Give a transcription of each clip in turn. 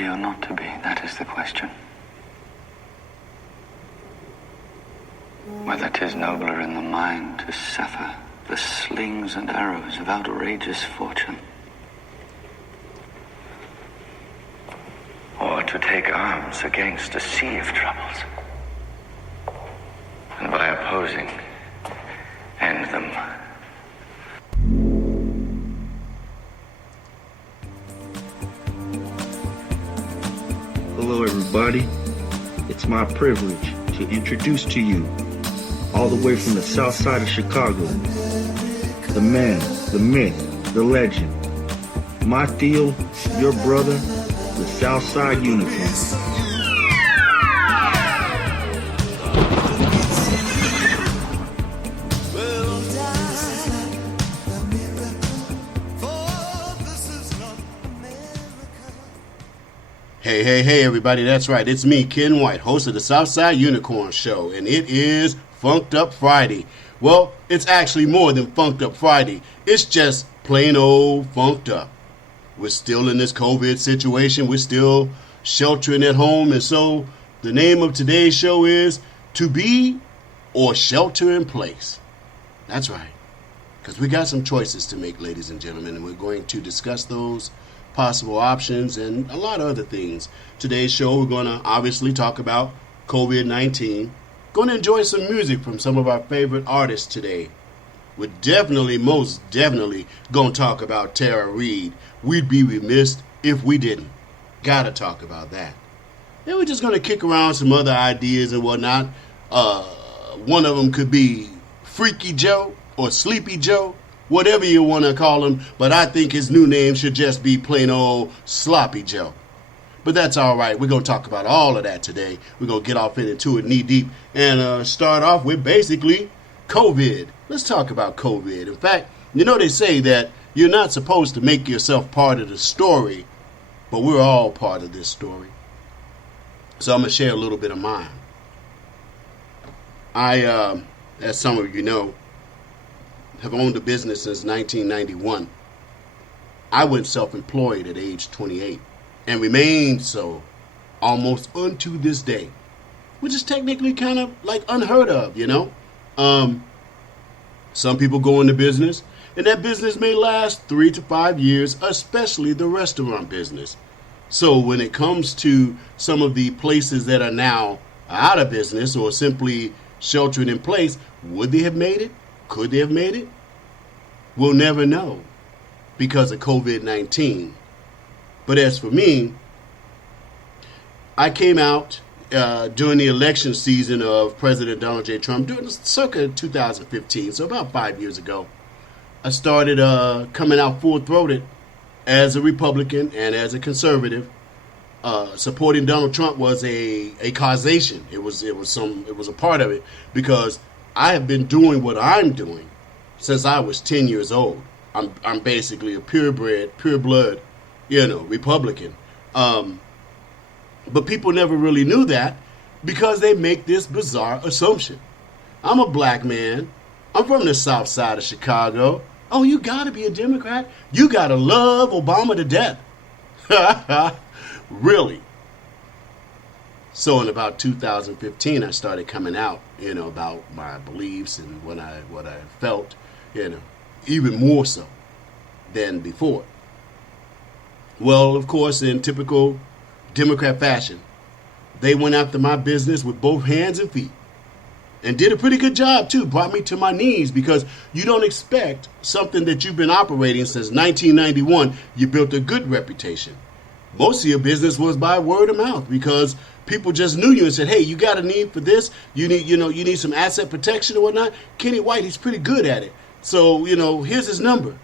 be or not to be, that is the question. Whether 'tis nobler in the mind to suffer the slings and arrows of outrageous fortune, or to take arms against a sea of troubles, and by opposing, end them. Hello everybody, it's my privilege to introduce to you, all the way from the south side of Chicago, the man, the myth, the legend, my Theo, your brother, the Southside Unicorn. Hey, everybody, that's right. It's me, Ken White, host of the Southside Unicorn Show, and it is Funked Up Friday. Well, it's actually more than Funked Up Friday. It's just plain old funked up. We're still in this COVID situation. We're still sheltering at home, and so the name of today's show is To Be or Shelter in Place. That's right, because we got some choices to make, ladies and gentlemen, and we're going to discuss those possible options and a lot of other things. Today's show, we're going to obviously talk about COVID-19. Going to enjoy some music from some of our favorite artists today. We're most definitely going to talk about Tara Reade. We'd be remiss if we didn't. Gotta talk about that. Then we're just going to kick around some other ideas and whatnot. One of them could be Freaky Joe or Sleepy Joe, whatever you want to call him, but I think his new name should just be plain old Sloppy Joe. But that's all right. We're going to talk about all of that today. We're going to get off into it knee deep and start off with basically COVID. Let's talk about COVID. In fact, you know they say that you're not supposed to make yourself part of the story, but we're all part of this story. So I'm going to share a little bit of mine. I, as some of you know, have owned a business since 1991. I went self-employed at age 28 and remained so almost unto this day, which is technically kind of like unheard of, you know. Some people go into business and that business may last 3 to 5 years, especially the restaurant business. So when it comes to some of the places that are now out of business or simply sheltering in place, would they have made it? Could they have made it? We'll never know because of COVID-19. But as for me, I came out during the election season of President Donald J. Trump, during circa 2015, so about 5 years ago. I started coming out full-throated as a Republican and as a conservative. Supporting Donald Trump was a causation. It was a part of it because I have been doing what I'm doing since I was 10 years old. I'm basically a purebred, pure blood, Republican. But people never really knew that because they make this bizarre assumption. I'm a black man. I'm from the south side of Chicago. Oh, you gotta be a Democrat? You gotta love Obama to death. Really? So in about 2015, I started coming out, about my beliefs and what I felt, even more so than before. Well, of course, in typical Democrat fashion, they went after my business with both hands and feet and did a pretty good job, too. Brought me to my knees because you don't expect something that you've been operating since 1991. You built a good reputation. Most of your business was by word of mouth because people just knew you and said, hey, you got a need for this? You need some asset protection or whatnot? Kenny White, he's pretty good at it. So, here's his number.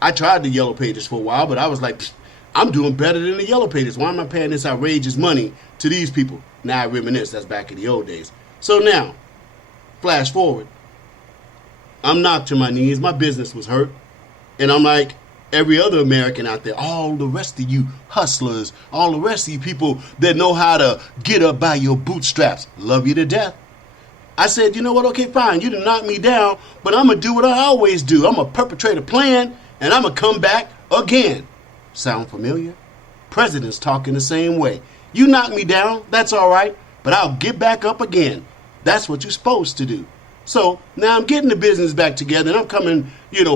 I tried the Yellow Pages for a while, but I was like, I'm doing better than the Yellow Pages. Why am I paying this outrageous money to these people? Now I reminisce. That's back in the old days. So now, flash forward. I'm knocked to my knees. My business was hurt. And I'm like, every other American out there, all the rest of you hustlers, all the rest of you people that know how to get up by your bootstraps, love you to death. I said, you know what? Okay, fine. You done knocked me down, but I'm going to do what I always do. I'm going to perpetrate a plan, and I'm going to come back again. Sound familiar? presidents talking the same way. You knock me down, that's all right, but I'll get back up again. That's what you're supposed to do. So now I'm getting the business back together and I'm coming,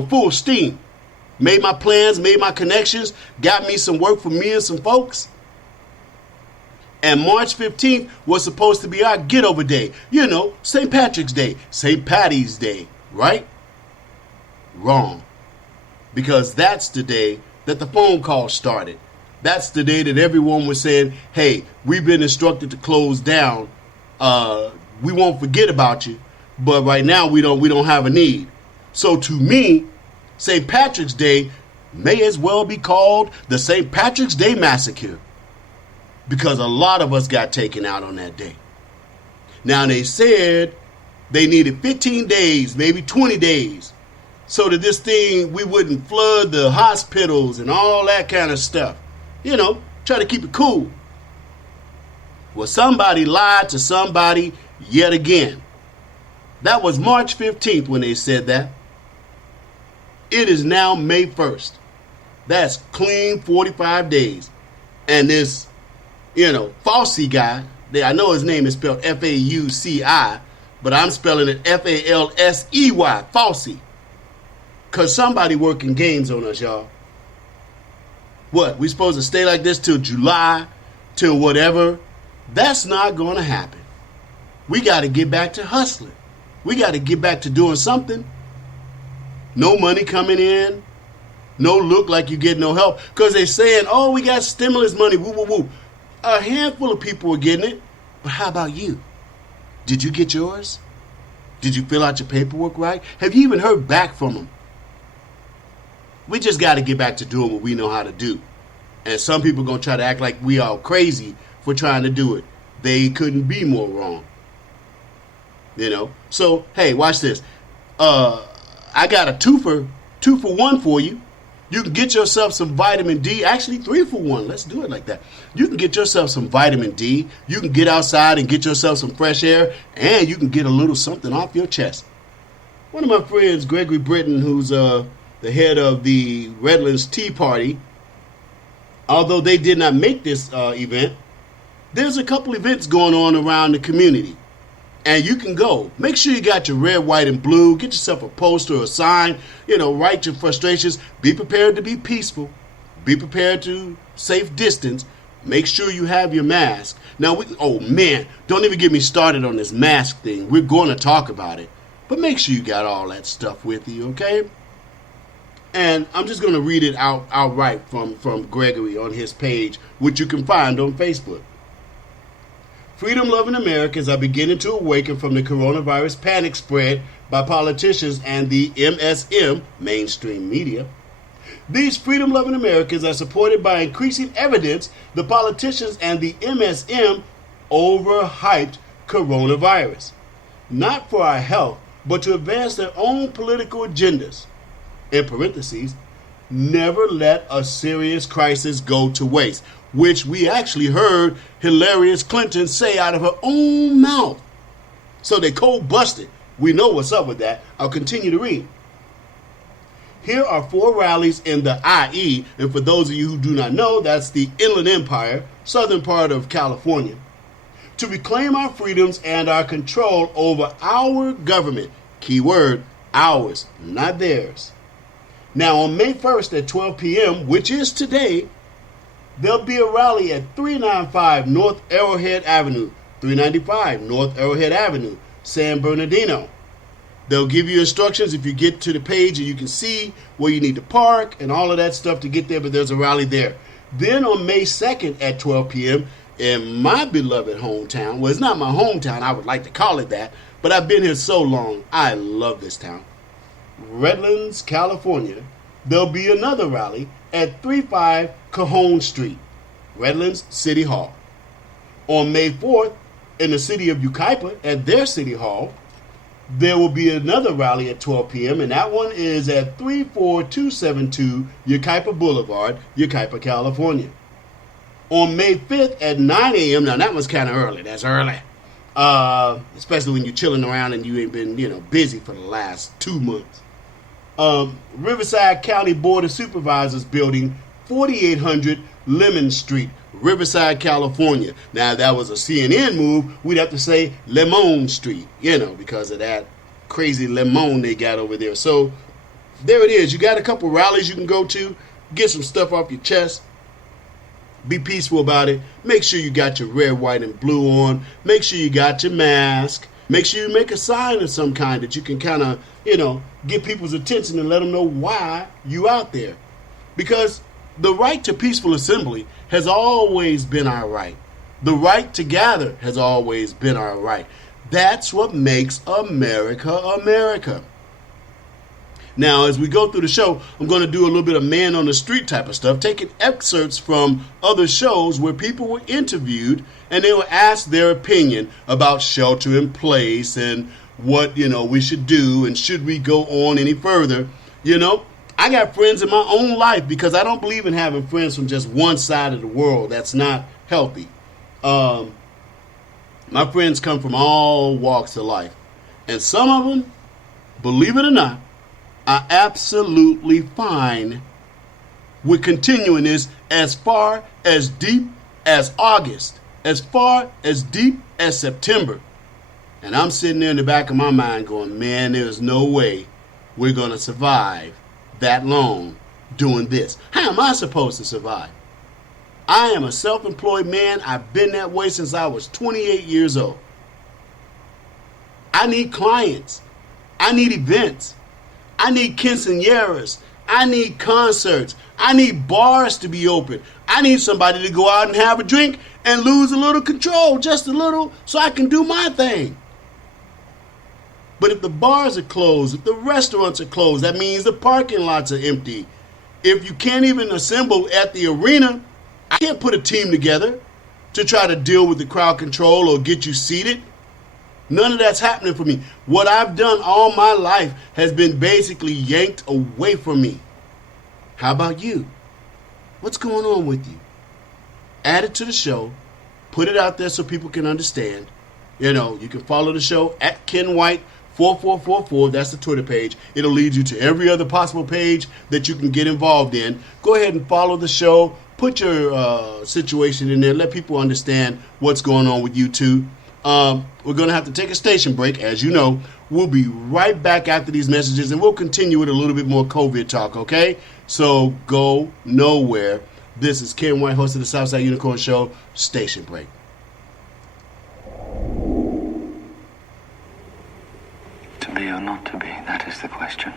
full steam. Made my plans, made my connections, got me some work for me and some folks. And March 15th was supposed to be our get over day. St. Patrick's Day, St. Patty's Day, right? Wrong. Because that's the day that the phone call started. That's the day that everyone was saying, hey, we've been instructed to close down. We won't forget about you, but right now we don't have a need. So to me, St. Patrick's Day may as well be called the St. Patrick's Day Massacre, because a lot of us got taken out on that day. Now they said they needed 15 days, maybe 20 days, so that this thing, we wouldn't flood the hospitals and all that kind of stuff. Try to keep it cool. Well, somebody lied to somebody yet again. That was March 15th when they said that. It is now May 1st. That's clean 45 days. And this, Fauci guy, I know his name is spelled F-A-U-C-I, but I'm spelling it F-A-L-S-E-Y, Fauci. Because somebody working games on us, y'all. What, we supposed to stay like this till July, till whatever? That's not going to happen. We got to get back to hustling. We got to get back to doing something. No money coming in. No look like you get no help. Because they're saying, oh, we got stimulus money, woo, woo, woo. A handful of people are getting it. But how about you? Did you get yours? Did you fill out your paperwork right? Have you even heard back from them? We just got to get back to doing what we know how to do. And some people are going to try to act like we all crazy for trying to do it. They couldn't be more wrong. So, hey, watch this. I got a two for one for you. You can get yourself some vitamin D. Actually, 3 for 1. Let's do it like that. You can get yourself some vitamin D. You can get outside and get yourself some fresh air. And you can get a little something off your chest. One of my friends, Gregory Britton, who's the head of the Redlands Tea Party, although they did not make this event, there's a couple events going on around the community. And you can go. Make sure you got your red, white, and blue. Get yourself a poster or a sign. Write your frustrations. Be prepared to be peaceful. Be prepared to safe distance. Make sure you have your mask. Now, don't even get me started on this mask thing. We're going to talk about it. But make sure you got all that stuff with you, okay? And I'm just going to read it outright from Gregory on his page, which you can find on Facebook. Freedom-loving Americans are beginning to awaken from the coronavirus panic spread by politicians and the MSM, mainstream media. These freedom-loving Americans are supported by increasing evidence the politicians and the MSM overhyped coronavirus, not for our health, but to advance their own political agendas. In parentheses, never let a serious crisis go to waste, which we actually heard hilarious Clinton say out of her own mouth. So they cold busted. We know what's up with that. I'll continue to read. Here are 4 rallies in the IE, and for those of you who do not know, that's the Inland Empire, southern part of California, to reclaim our freedoms and our control over our government. Keyword, ours, not theirs. Now, on May 1st at 12 p.m., which is today, there'll be a rally at 395 North Arrowhead Avenue, 395 North Arrowhead Avenue, San Bernardino. They'll give you instructions if you get to the page and you can see where you need to park and all of that stuff to get there, but there's a rally there. Then on May 2nd at 12 p.m. in my beloved hometown, well, it's not my hometown, I would like to call it that, but I've been here so long, I love this town. Redlands, California, there'll be another rally at 35 Cajon Street, Redlands City Hall. On May 4th, in the city of Yucaipa at their city hall, there will be another rally at 12 p.m., and that one is at 34272 Yucaipa Boulevard, Yucaipa, California. On May 5th at 9 a.m., now that one's kind of early. That's early. Especially when you're chilling around and you ain't been, busy for the last 2 months. Riverside County Board of Supervisors Building, 4800 Lemon Street, Riverside, California. Now, if that was a CNN move, we'd have to say Lemon Street, because of that crazy lemon they got over there. So there it is. You got a couple rallies you can go to, get some stuff off your chest. Be peaceful about it. Make sure you got your red, white, and blue on. Make sure you got your mask. Make sure you make a sign of some kind that you can kind of, get people's attention and let them know why you out there. Because the right to peaceful assembly has always been our right. The right to gather has always been our right. That's what makes America America. Now, as we go through the show, I'm going to do a little bit of man on the street type of stuff, taking excerpts from other shows where people were interviewed and they were asked their opinion about shelter in place and what, we should do and should we go on any further. I got friends in my own life because I don't believe in having friends from just one side of the world. That's not healthy. My friends come from all walks of life. And some of them, believe it or not, are absolutely fine with continuing this as far as deep as August, as far as deep as September. And I'm sitting there in the back of my mind going, man, there's no way we're going to survive that long doing this. How am I supposed to survive? I am a self-employed man. I've been that way since I was 28 years old. I need clients. I need events. I need quinceañeras. I need concerts. I need bars to be open. I need somebody to go out and have a drink and lose a little control, just a little, so I can do my thing. But if the bars are closed, if the restaurants are closed, that means the parking lots are empty. If you can't even assemble at the arena, I can't put a team together to try to deal with the crowd control or get you seated. None of that's happening for me. What I've done all my life has been basically yanked away from me. How about you? What's going on with you? Add it to the show. Put it out there so people can understand. You can follow the show at Ken White 4444. That's the Twitter page. It'll lead you to every other possible page that you can get involved in. Go ahead and follow the show. Put your situation in there. Let people understand what's going on with you too. We're going to have to take a station break, as you know. We'll be right back after these messages, and we'll continue with a little bit more COVID talk, okay? So go nowhere. This is Ken White, host of the Southside Unicorn Show. Station break. To be or not to be, that is the question.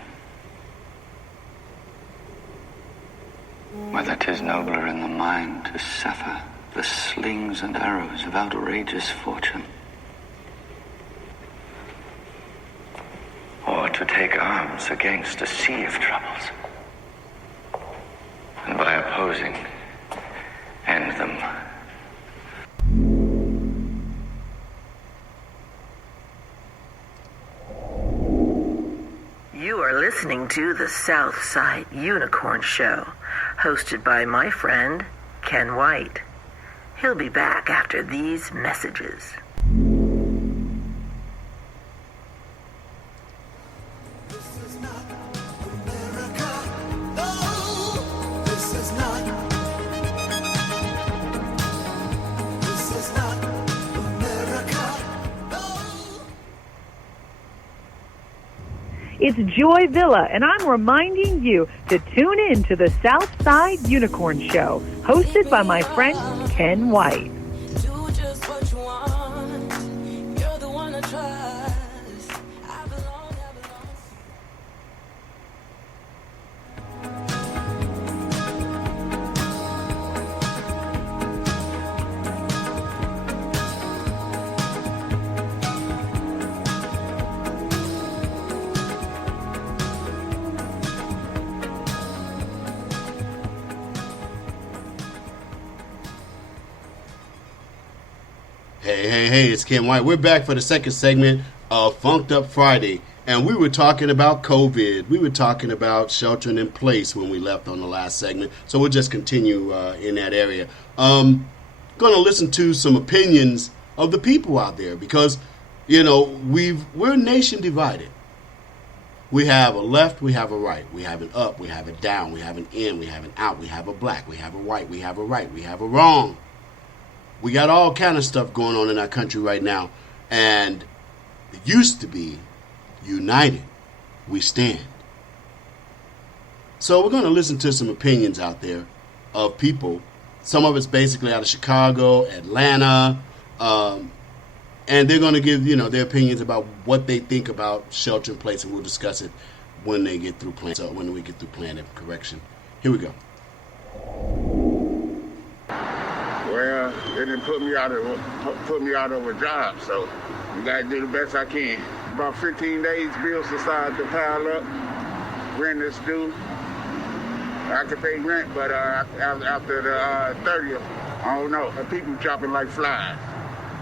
Whether 'tis nobler in the mind to suffer the slings and arrows of outrageous fortune, or to take arms against a sea of troubles, and by opposing, end them. You are listening to the Southside Unicorn Show, hosted by my friend, Ken White. He'll be back after these messages. It's Joy Villa, and I'm reminding you to tune in to the Southside Unicorn Show, hosted by my friend Ken White. Do just what you want. You're the one I trust. I belong. Hey, it's Ken White. We're back for the second segment of Funked Up Friday, and we were talking about COVID. We were talking about sheltering in place when we left on the last segment, so we'll just continue in that area. Going to listen to some opinions of the people out there because, we're nation divided. We have a left, we have a right. We have an up, we have a down, we have an in, we have an out, we have a black, we have a white, we have a right, we have a wrong. We got all kind of stuff going on in our country right now. And it used to be united, we stand. So we're going to listen to some opinions out there of people. Some of it's basically out of Chicago, Atlanta, and they're going to give, their opinions about what they think about shelter in place, and we'll discuss it when they get through plan. So when we get through plan of correction. Here we go. Well, they didn't put me out of a job, so you gotta do the best I can. About 15 days, bills decided to pile up. Rent is due. I can pay rent, but after the 30th, I don't know. The people chopping like flies.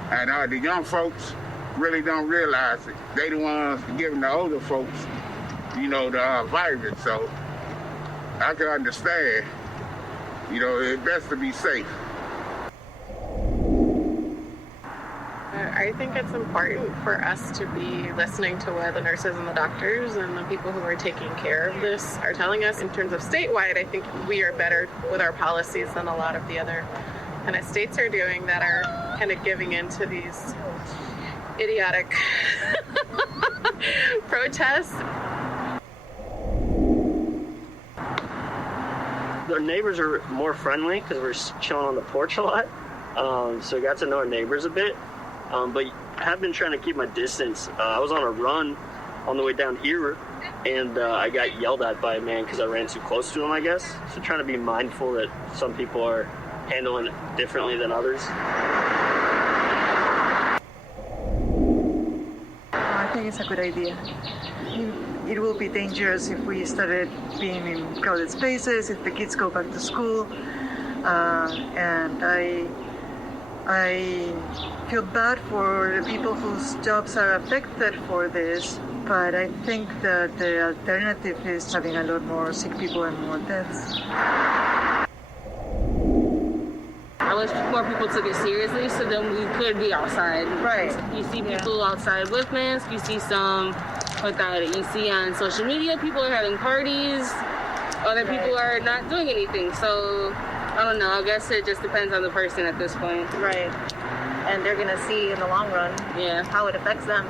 And the young folks really don't realize it. They the ones giving the older folks, the virus. So I can understand. It's best to be safe. I think it's important for us to be listening to what the nurses and the doctors and the people who are taking care of this are telling us. In terms of statewide, I think we are better with our policies than a lot of the other kind of states are doing that are kind of giving into these idiotic protests. Our neighbors are more friendly because we're chilling on the porch a lot. So we got to know our neighbors a bit. But I have been trying to keep my distance. I was on a run on the way down here, and I got yelled at by a man because I ran too close to him, I guess. So trying to be mindful that some people are handling it differently than others. I think it's a good idea. It will be dangerous if we started being in crowded spaces, if the kids go back to school, and I feel bad for the people whose jobs are affected for this, but I think that the alternative is having a lot more sick people and more deaths. I wish more people took it seriously so then we could be outside. Right. You see people outside with masks, you see some without it. You see on social media people are having parties, other people are not doing anything. So I don't know, I guess it just depends on the person at this point. Right. And they're going to see in the long run how it affects them.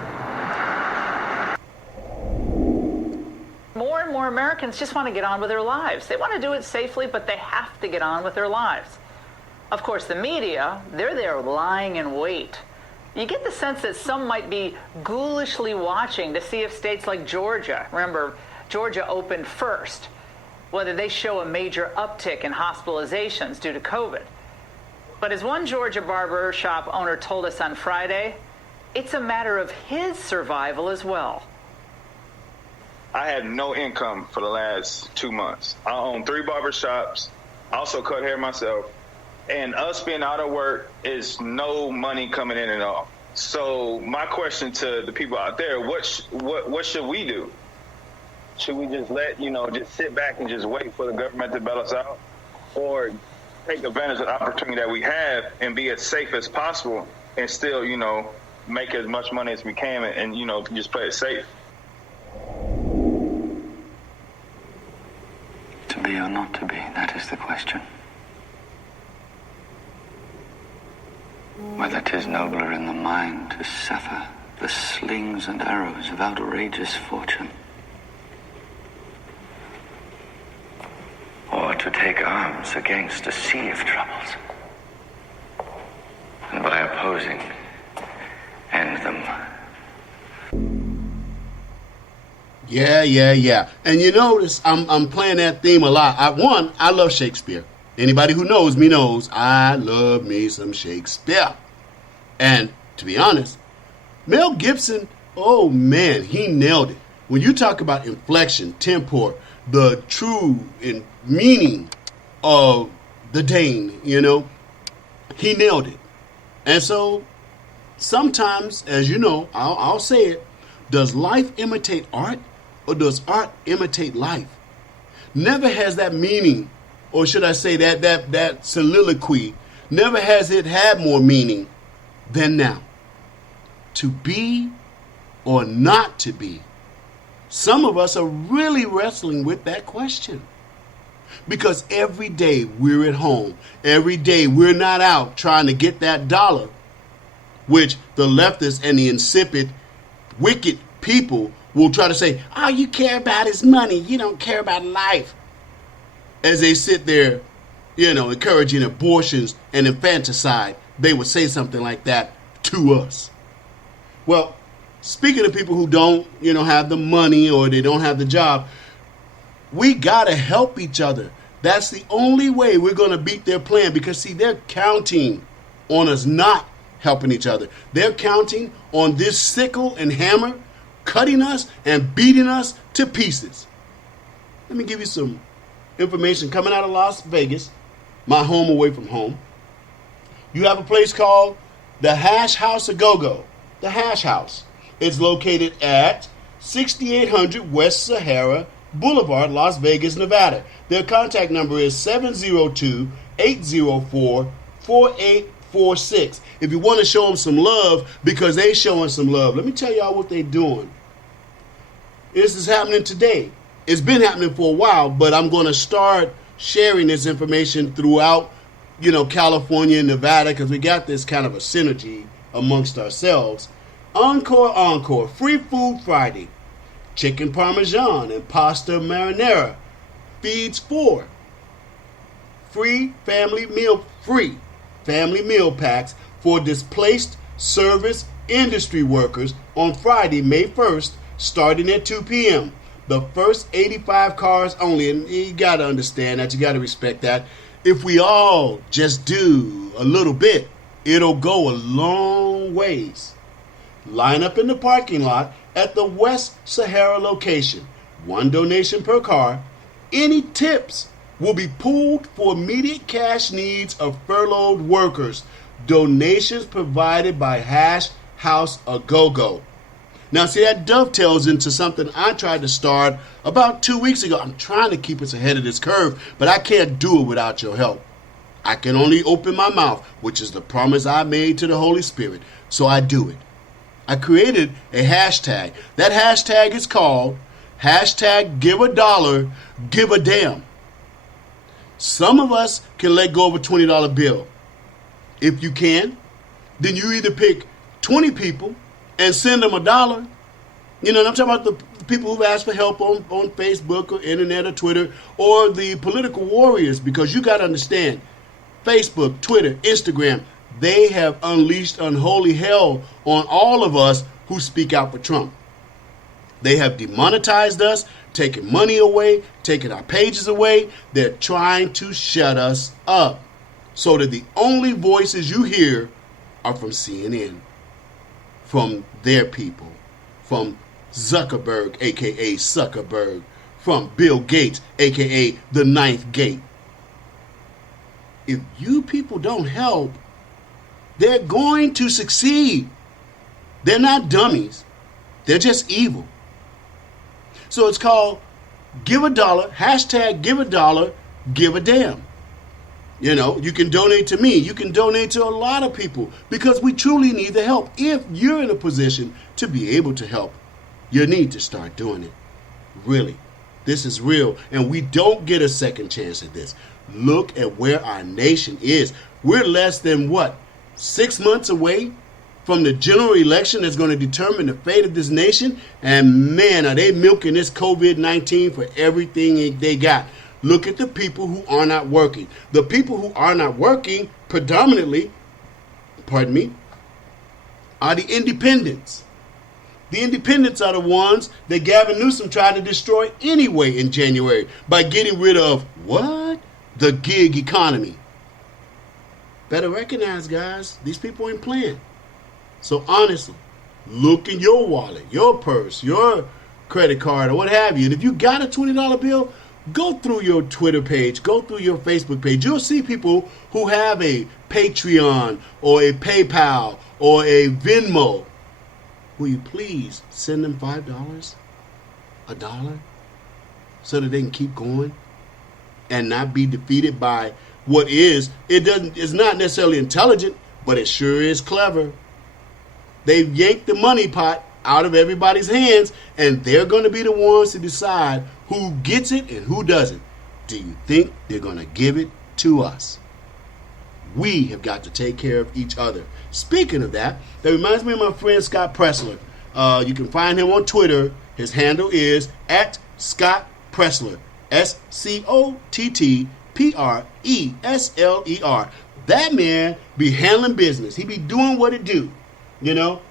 More and more Americans just want to get on with their lives. They want to do it safely, but they have to get on with their lives. Of course, the media, they're there lying in wait. You get the sense that some might be ghoulishly watching to see if states like Georgia, remember, Georgia opened first, whether they show a major uptick in hospitalizations due to COVID. But as one Georgia barber shop owner told us on Friday, it's a matter of his survival as well. I had no income for the last 2 months. I own 3 barber shops. I also cut hair myself. And us being out of work is no money coming in at all. So my question to the people out there, what should we do? Should we just just sit back and just wait for the government to bail us out? Or take advantage of the opportunity that we have and be as safe as possible and still, make as much money as we can and just play it safe? To be or not to be, that is the question. Whether 'tis nobler in the mind to suffer the slings and arrows of outrageous fortune, or to take arms against a sea of troubles, and by opposing, end them. Yeah. And you notice I'm playing that theme a lot. I love Shakespeare. Anybody who knows me knows I love me some Shakespeare. And to be honest, Mel Gibson, oh man, he nailed it. When you talk about inflection, tempo, the true meaning of the Dane, he nailed it. And so sometimes, as you know, I'll say it, does life imitate art or does art imitate life? Never has that meaning, or should I say that soliloquy, never has it had more meaning than now. To be or not to be Some of us are really wrestling with that question. Because every day we're at home. Every day we're not out trying to get that dollar, which the leftists and the insipid, wicked people will try to say, all you care about is money. You don't care about life. As they sit there, encouraging abortions and infanticide, they would say something like that to us. Well, speaking of people who don't, have the money or they don't have the job, we got to help each other. That's the only way we're going to beat their plan because, see, they're counting on us not helping each other. They're counting on this sickle and hammer cutting us and beating us to pieces. Let me give you some information coming out of Las Vegas, my home away from home. You have a place called the Hash House of Go-Go. The Hash House. It's located at 6800 West Sahara Boulevard, Las Vegas, Nevada. Their contact number is 702-804-4846. If you want to show them some love, because they showing some love, let me tell y'all what they're doing. This is happening today. It's been happening for a while, but I'm going to start sharing this information throughout, California and Nevada, because we got this kind of a synergy amongst ourselves. Encore, Free Food Friday. Chicken Parmesan and Pasta Marinara. Feeds 4. Free family meal packs for displaced service industry workers on Friday, May 1st, starting at 2 p.m. The first 85 cars only, and you got to understand that, you got to respect that. If we all just do a little bit, it'll go a long ways. Line up in the parking lot at the West Sahara location. 1 donation per car. Any tips will be pooled for immediate cash needs of furloughed workers. Donations provided by Hash House A Go-Go. Now, see, that dovetails into something I tried to start about 2 weeks ago. I'm trying to keep us ahead of this curve, but I can't do it without your help. I can only open my mouth, which is the promise I made to the Holy Spirit, so I do it. I created a hashtag. That hashtag is called #GiveADollar, Give a Damn. Some of us can let go of a $20 bill. If you can, then you either pick 20 people and send them $1. And I'm talking about the people who've asked for help on Facebook or internet or Twitter, or the political warriors, because you got to understand, Facebook, Twitter, Instagram, they have unleashed unholy hell on all of us who speak out for Trump. They have demonetized us, taken money away, taken our pages away. They're trying to shut us up so that the only voices you hear are from CNN, from their people, from Zuckerberg, a.k.a. Zuckerberg, from Bill Gates, a.k.a. the Ninth Gate. If you people don't help, they're going to succeed. They're not dummies. They're just evil. So it's called Give a Dollar, #GiveADollar, Give a Damn. You can donate to me. You can donate to a lot of people because we truly need the help. If you're in a position to be able to help, you need to start doing it. Really. This is real. And we don't get a second chance at this. Look at where our nation is. We're less than 6 months away from the general election that's going to determine the fate of this nation. And man, are they milking this COVID-19 for everything they got. Look at the people who are not working. The people who are not working predominantly, are the independents. The independents are the ones that Gavin Newsom tried to destroy anyway in January by getting rid of the gig economy. Better recognize, guys, these people ain't playing. So honestly, look in your wallet, your purse, your credit card, or what have you. And if you got a $20 bill, go through your Twitter page, go through your Facebook page. You'll see people who have a Patreon or a PayPal or a Venmo. Will you please send them $5, $1, so that they can keep going and not be defeated by what is, it's not necessarily intelligent, but it sure is clever. They've yanked the money pot out of everybody's hands, and they're going to be the ones to decide who gets it and who doesn't. Do you think they're going to give it to us? We have got to take care of each other. Speaking of that, that reminds me of my friend Scott Pressler. You can find him on Twitter. His handle is @ScottPressler. SCOTTPRESLER. That man be handling business. He be doing what it do. You know,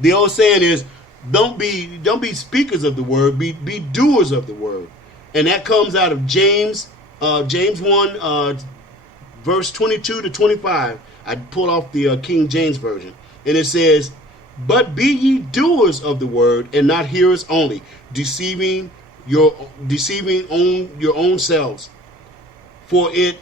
the old saying is, don't be speakers of the word, be doers of the word. And that comes out of James 1, verse 22 to 25. I pulled off the King James Version. And it says, but be ye doers of the word, and not hearers only, deceiving your own selves. For if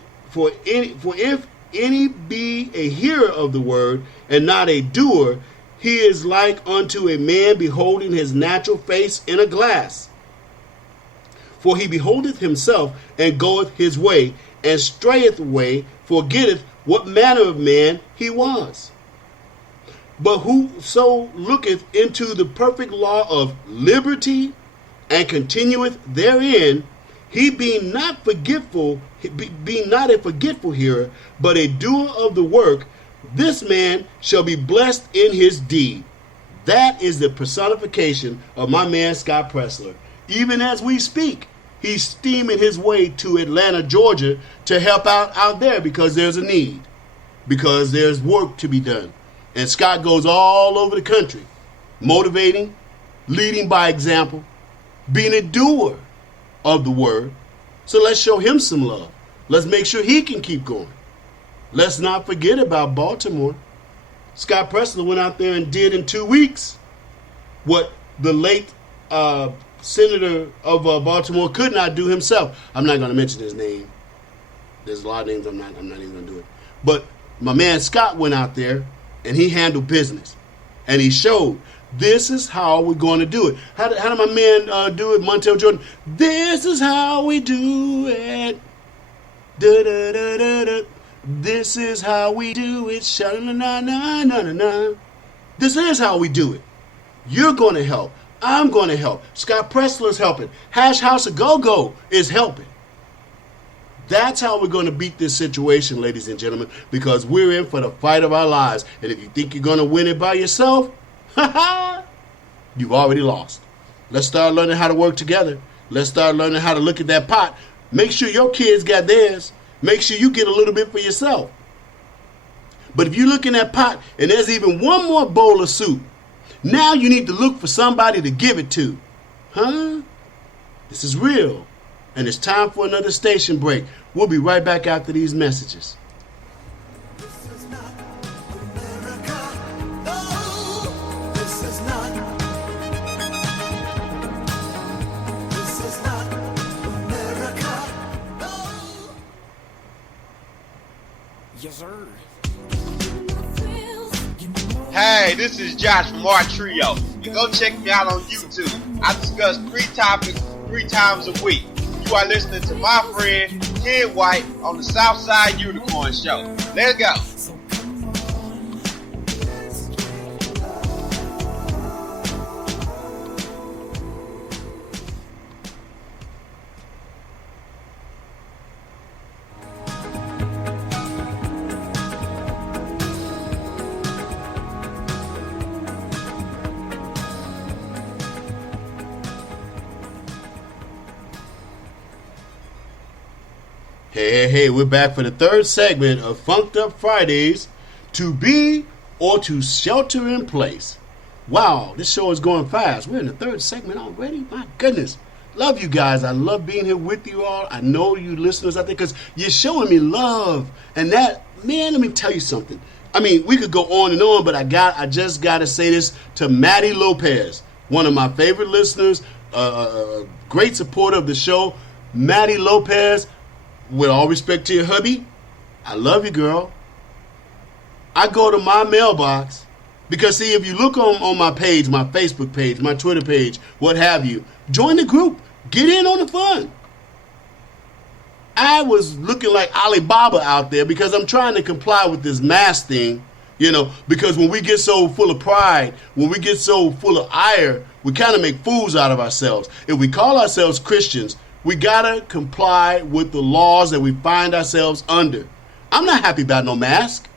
any be a hearer of the word, and not a doer, he is like unto a man beholding his natural face in a glass. For he beholdeth himself, and goeth his way, and strayeth away, forgetteth what manner of man he was. But whoso looketh into the perfect law of liberty, and continueth therein, he being not a forgetful hearer, but a doer of the work, this man shall be blessed in his deed. That is the personification of my man Scott Pressler. Even as we speak, he's steaming his way to Atlanta, Georgia, to help out there because there's a need, because there's work to be done. And Scott goes all over the country, motivating, leading by example, being a doer of the word. So let's show him some love. Let's make sure he can keep going. Let's not forget about Baltimore. Scott Pressler went out there and did in 2 weeks what the late senator of Baltimore could not do himself. I'm not going to mention his name. There's a lot of names I'm not even going to do it. But my man Scott went out there and he handled business. And he showed, this is how we're going to do it. How did my man do it, Montel Jordan? This is how we do it. Da-da-da-da-da. This is how we do it. Sha-na-na-na-na-na-na. This is how we do it. You're going to help. I'm going to help. Scott Pressler's helping. Hash House of Go-Go is helping. That's how we're going to beat this situation, ladies and gentlemen, because we're in for the fight of our lives. And if you think you're going to win it by yourself, you've already lost. Let's start learning how to work together. Let's start learning how to look at that pot. Make sure your kids got theirs. Make sure you get a little bit for yourself. But if you look in that pot and there's even one more bowl of soup, now you need to look for somebody to give it to. Huh? This is real. And it's time for another station break. We'll be right back after these messages. Yes, sir. Hey, this is Josh from our Trio. And go check me out on YouTube. I discuss 3 topics 3 times a week. You are listening to my friend Ken White on the Southside Unicorn Show. Let's go. Hey, we're back for the third segment of Funked Up Fridays, to be or to shelter in place. Wow, this show is going fast. We're in the third segment already. My goodness. Love you guys. I love being here with you all. I know you listeners out there because you're showing me love. And that, man, let me tell you something. I mean, we could go on and on, but I just got to say this to Maddie Lopez, one of my favorite listeners, great supporter of the show. Maddie Lopez, with all respect to your hubby, I love you, girl. I go to my mailbox because, see, if you look on my page, my Facebook page, my Twitter page, what have you, join the group. Get in on the fun. I was looking like Alibaba out there because I'm trying to comply with this mask thing You know, because when we get so full of pride, when we get so full of ire, we kind of make fools out of ourselves. If we call ourselves Christians, we got to comply with the laws that we find ourselves under. I'm not happy about no mask,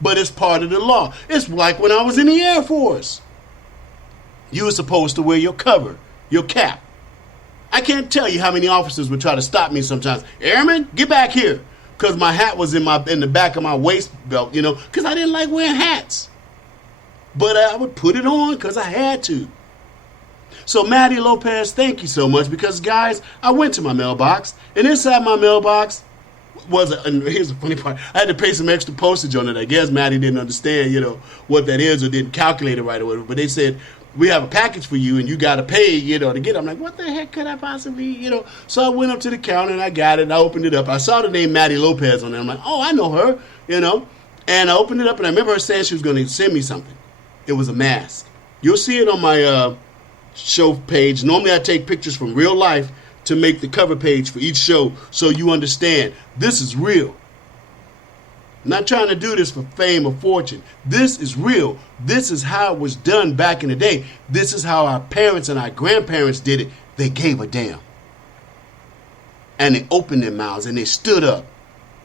but it's part of the law. It's like when I was in the Air Force. You were supposed to wear your cover, your cap. I can't tell you how many officers would try to stop me sometimes. Airman, get back here. Because my hat was in the back of my waist belt, you know, because I didn't like wearing hats. But I would put it on because I had to. So Maddie Lopez, thank you so much, because guys, I went to my mailbox, and inside my mailbox and here's the funny part, I had to pay some extra postage on it. I guess Maddie didn't understand, you know, what that is, or didn't calculate it right or whatever, but they said, we have a package for you and you got to pay, you know, to get it. I'm like, what the heck could I possibly, you know? So I went up to the counter and I got it and I opened it up. I saw the name Maddie Lopez on it. I'm like, oh, I know her, you know? And I opened it up and I remember her saying she was going to send me something. It was a mask. You'll see it on my show page. Normally I take pictures from real life to make the cover page for each show so you understand this is real. I'm not trying to do this for fame or fortune. This is real. This is how it was done back in the day. This is how our parents and our grandparents did it. They gave a damn. And they opened their mouths and they stood up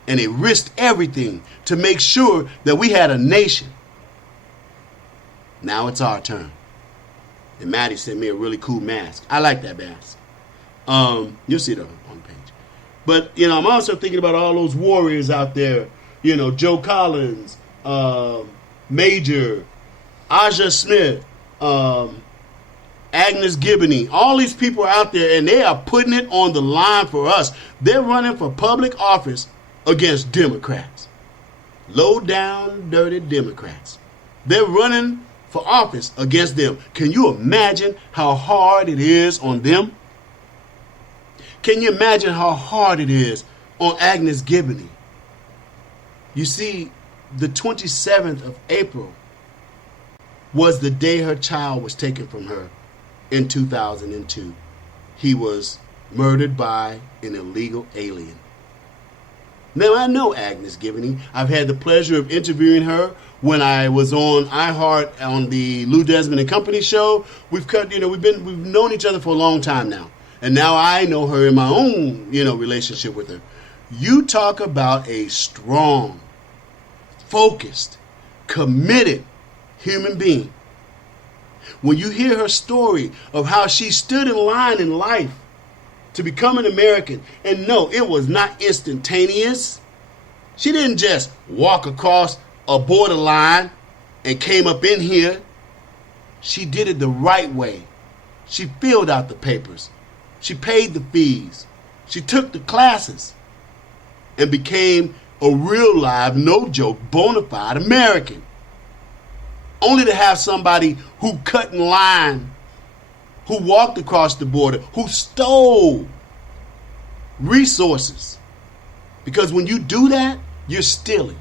and they risked everything to make sure that we had a nation. Now it's our turn. And Maddie sent me a really cool mask. I like that mask. You'll see it on the page. But, you know, I'm also thinking about all those warriors out there. You know, Joe Collins, Major, Aja Smith, Agnes Gibney. All these people are out there, and they are putting it on the line for us. They're running for public office against Democrats. Low down, dirty Democrats. They're running for office against them. Can you imagine how hard it is on them? Can you imagine how hard it is on Agnes Gibney? You see, the 27th of April was the day her child was taken from her in 2002. He was murdered by an illegal alien. Now, I know Agnes Gibney. I've had the pleasure of interviewing her when I was on iHeart on the Lou Desmond and Company show. We've known each other for a long time now. And now I know her in my own, relationship with her. You talk about a strong, focused, committed human being. When you hear her story of how she stood in line in life to become an American, and no, it was not instantaneous. She didn't just walk across a borderline and came up in here. She did it the right way. She filled out the papers. She paid the fees. She took the classes and became a real live, no joke, bona fide American. Only to have somebody who cut in line, who walked across the border, who stole resources. Because when you do that, you're stealing.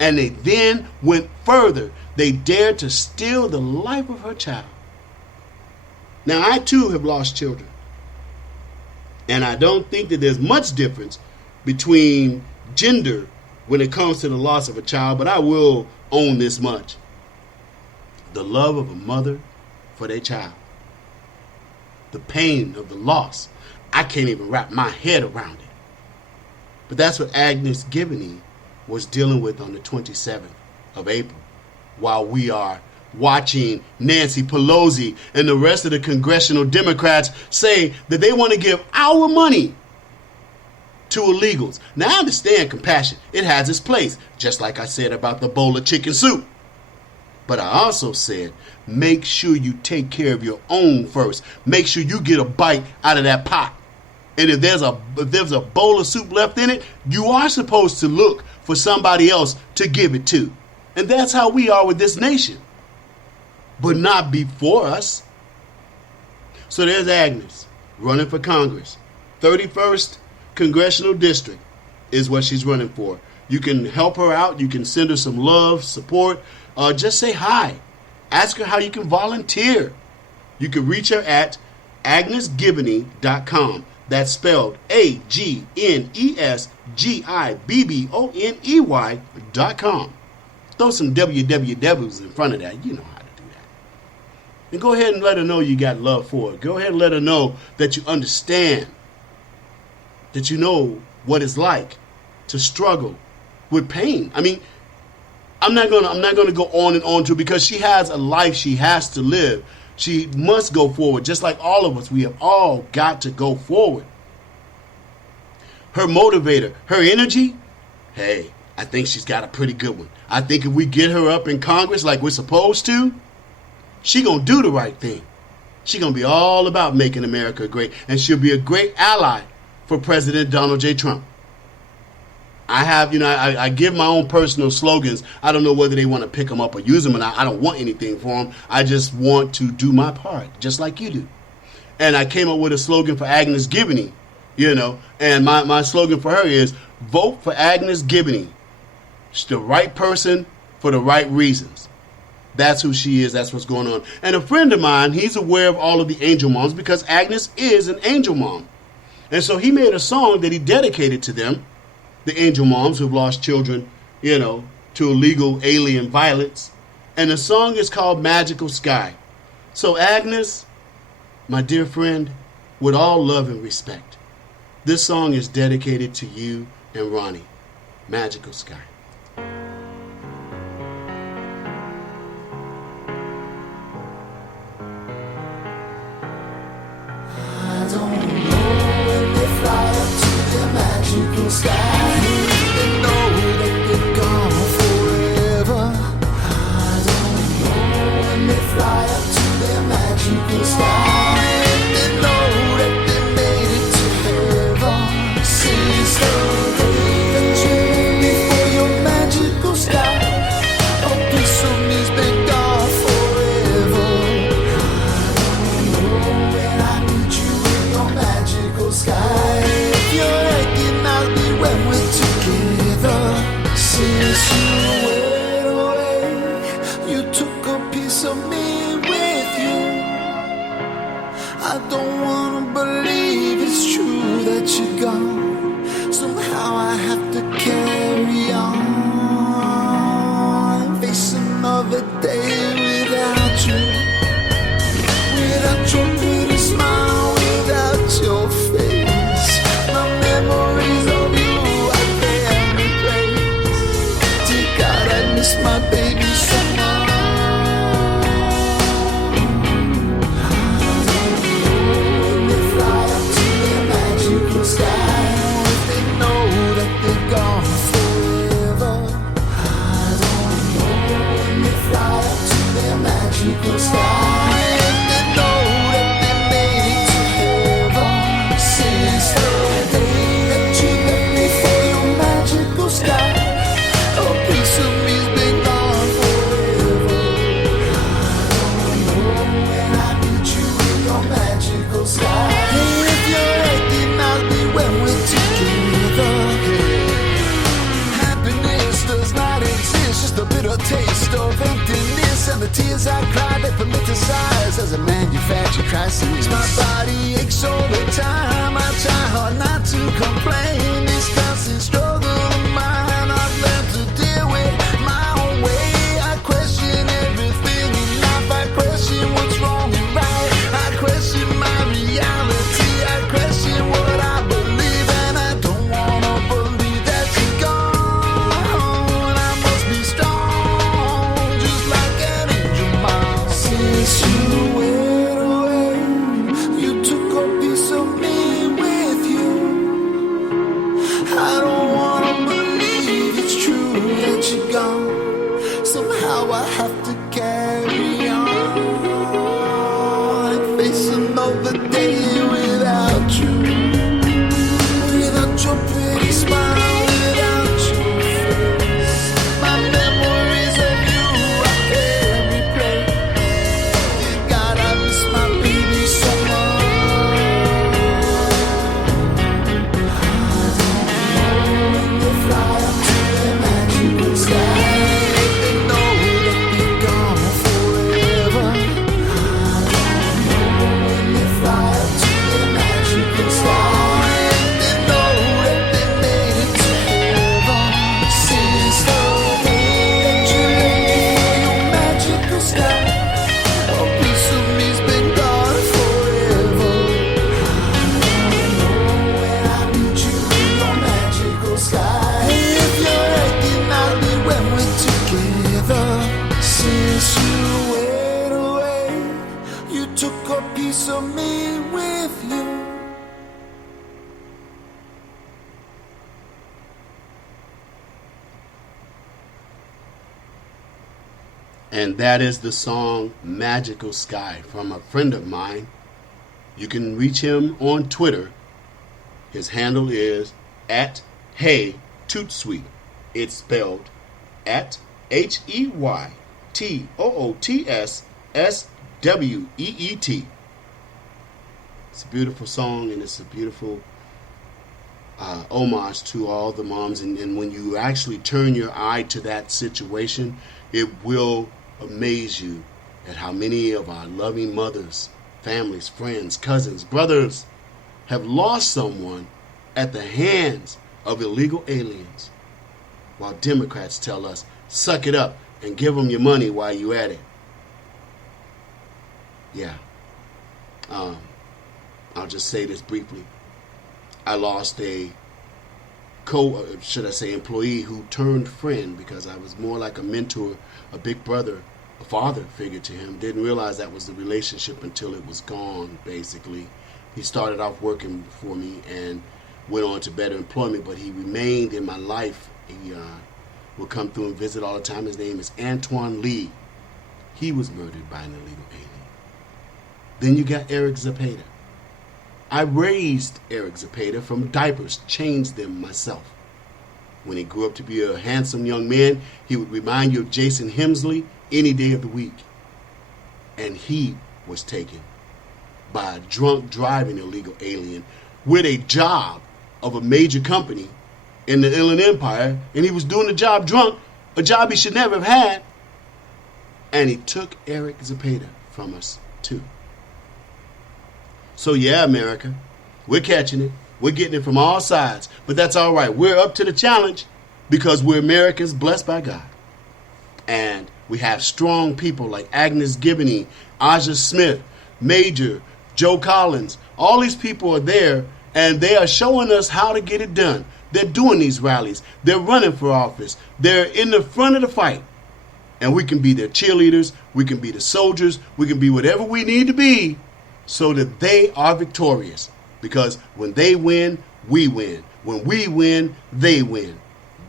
And they then went further. They dared to steal the life of her child. Now, I too have lost children. And I don't think that there's much difference between gender when it comes to the loss of a child, but I will own this much. The love of a mother for their child. The pain of the loss. I can't even wrap my head around it. But that's what Agnes Gibney was dealing with on the 27th of April, while we are watching Nancy Pelosi and the rest of the congressional Democrats say that they want to give our money to illegals. Now, I understand compassion. It has its place, just like I said about the bowl of chicken soup. But I also said, make sure you take care of your own first. Make sure you get a bite out of that pot. And if there's a bowl of soup left in it, you are supposed to look for somebody else to give it to. And that's how we are with this nation. But not before us. So there's Agnes running for Congress. 31st Congressional District is what she's running for. You can help her out. You can send her some love, support. Just say hi. Ask her how you can volunteer. You can reach her at agnesgibney.com. That's spelled AGNESGIBBONEY.com. Throw some wwws in front of that. You know how to do that. And go ahead and let her know you got love for her. Go ahead and let her know that you understand, that you know what it's like to struggle with pain. I mean, I'm not gonna go on and on to, because she has a life she has to live. She must go forward, just like all of us. We have all got to go forward. Her motivator, her energy, hey, I think she's got a pretty good one. I think if we get her up in Congress like we're supposed to, she gonna do the right thing. She gonna be all about making America great, and she'll be a great ally for President Donald J. Trump. I give my own personal slogans. I don't know whether they want to pick them up or use them, and I don't want anything for them. I just want to do my part, just like you do. And I came up with a slogan for Agnes Gibney, and my slogan for her is, vote for Agnes Gibney. She's the right person for the right reasons. That's who she is. That's what's going on. And a friend of mine, he's aware of all of the angel moms, because Agnes is an angel mom. And so he made a song that he dedicated to them, the angel moms who've lost children, to illegal alien violence. And the song is called Magical Sky. So Agnes, my dear friend, with all love and respect, this song is dedicated to you and Ronnie. Magical Sky. I don't know when they fly up to the magical sky. They know that they're gone forever. I don't know when they fly up to their magical sky. They know that they made it to heaven. Since the day that you left me for your magical sky, a piece of me's been gone forever. I don't know when I need you in your magical sky. If you're aching, I'll be when we're together. Since you went away, you took a piece of me with you. I don't wanna believe it's true that you're gone. Somehow I have to carry on, face another day without you, without your pretty smile, without your face. My memories of you I can't replace. Dear God, I miss my baby so much. When they fly up to the magical sky, if they know that they're gone forever. I don't know when they fly up to their magical sky. If they know that they made it to heaven. Since the day that you left me for your magical sky, a piece of me's been gone forever. I don't know when I need you in your magical sky. Hey, if you're aching, I'll be when we're together. Happiness does not exist, just a bitter taste of emptiness. And the tears I cry, they politicize as a manufactured crisis. My body aches all the time. I try hard not to complain. This constant struggle of mine, I've learned to deal with my own way. I question everything in life. I question what's wrong and right. I question my reality. I question what I believe, and I don't wanna believe that you're gone. I must be strong, just like an angel mom. Since you went away, you took a piece of me with you. I don't wanna believe it's true that you're gone. Somehow I have to carry on and face another day without you, without your pretty smile, without your face. My memories of you I can't replace. Dear God, I miss my baby so much. When they fly up to the magical sky, they know that they're gone forever. I don't know when they fly up took a piece of me with you. And that is the song Magical Sky from a friend of mine. You can reach him on Twitter. His handle is @HeyTootSweet. It's spelled @HeyTootsSweet. It's a beautiful song, and it's a beautiful homage to all the moms. And when you actually turn your eye to that situation, it will amaze you at how many of our loving mothers, families, friends, cousins, brothers have lost someone at the hands of illegal aliens, while Democrats tell us, suck it up and give them your money while you at it. Yeah. I'll just say this briefly. I lost a employee who turned friend, because I was more like a mentor, a big brother, a father figure to him. Didn't realize that was the relationship until it was gone, basically. He started off working for me and went on to better employment, but he remained in my life. He would come through and visit all the time. His name is Antoine Lee. He was murdered by an illegal alien. Then you got Eric Zapata. I raised Eric Zapata from diapers, changed them myself. When he grew up to be a handsome young man, he would remind you of Jason Hemsley any day of the week. And he was taken by a drunk driving illegal alien with a job of a major company in the Inland Empire, and he was doing the job drunk, a job he should never have had. And he took Eric Zapata from us too. So yeah, America, we're catching it. We're getting it from all sides. But that's all right. We're up to the challenge because we're Americans blessed by God. And we have strong people like Agnes Gibney, Aja Smith, Major, Joe Collins. All these people are there, and they are showing us how to get it done. They're doing these rallies. They're running for office. They're in the front of the fight. And we can be their cheerleaders. We can be the soldiers. We can be whatever we need to be, so that they are victorious. Because when they win, we win. When we win, they win.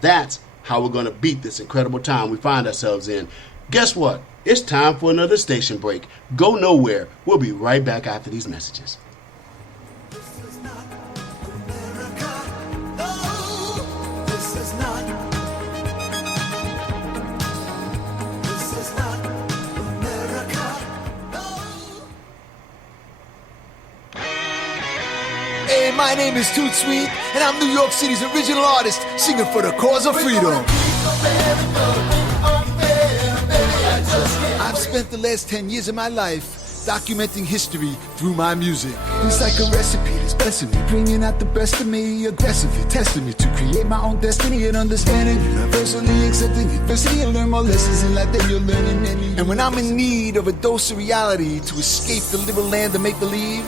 That's how we're going to beat this incredible time we find ourselves in. Guess what? It's time for another station break. Go nowhere. We'll be right back after these messages. My name is Toot Sweet, and I'm New York City's original artist, singing for the cause of freedom. I've spent the last 10 years of my life documenting history through my music. It's like a recipe that's blessing me, bringing out the best of me, aggressively testing me to create my own destiny and understanding, universally accepting adversity and learn more lessons in life than you're learning any. And when I'm in need of a dose of reality to escape the liberal land of make-believe,